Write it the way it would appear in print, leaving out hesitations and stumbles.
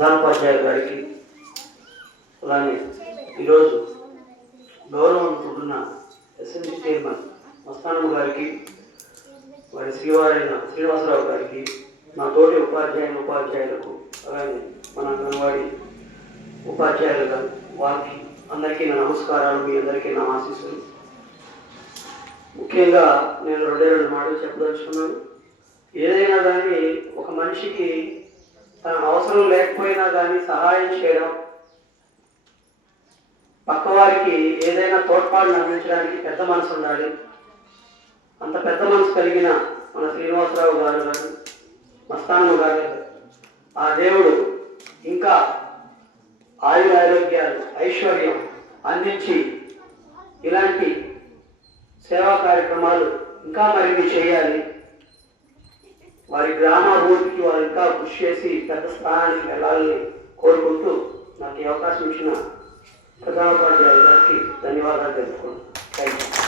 ప్రధానోపాధ్యాయులు గారికి, అలానే ఈరోజు గౌరవం అనుకుంటున్న ఎస్ఎంసీ చైర్మన్ మస్తానమ్మ గారికి, వారి శ్రీవారైన శ్రీనివాసరావు గారికి, నా తోటి ఉపాధ్యాయులకు, అలాగే మన అంగన్వాడీ ఉపాధ్యాయులు వారికి అందరికీ నా నమస్కారాలు, మీ అందరికీ నా ఆశీస్సులు. ముఖ్యంగా నేను రెండు మాటలు చెప్పదలుచుకున్నాను. ఏదైనా కానీ ఒక మనిషికి తన అవసరం లేకపోయినా కానీ సహాయం చేయడం, పక్కవారికి ఏదైనా తోడ్పాటును అందించడానికి పెద్ద మనసు ఉండాలి. అంత పెద్ద మనసు కలిగిన మన శ్రీనివాసరావు గారు, మస్తానమ్మ గారు, ఆ దేవుడు ఇంకా ఆరోగ్యాలు, ఐశ్వర్యం అందించి ఇలాంటి సేవా కార్యక్రమాలు ఇంకా మరిన్ని చేయాలి. వారి గ్రామాభివృద్ధికి వారు ఇంకా కృషి చేసి పెద్ద స్థానానికి వెళ్ళాలని కోరుకుంటూ నాకు ఈ అవకాశం ఇచ్చిన ప్రధానోపాధ్యాయులు గారికి ధన్యవాదాలు తెలుపుకుంటున్నాను. Thank you.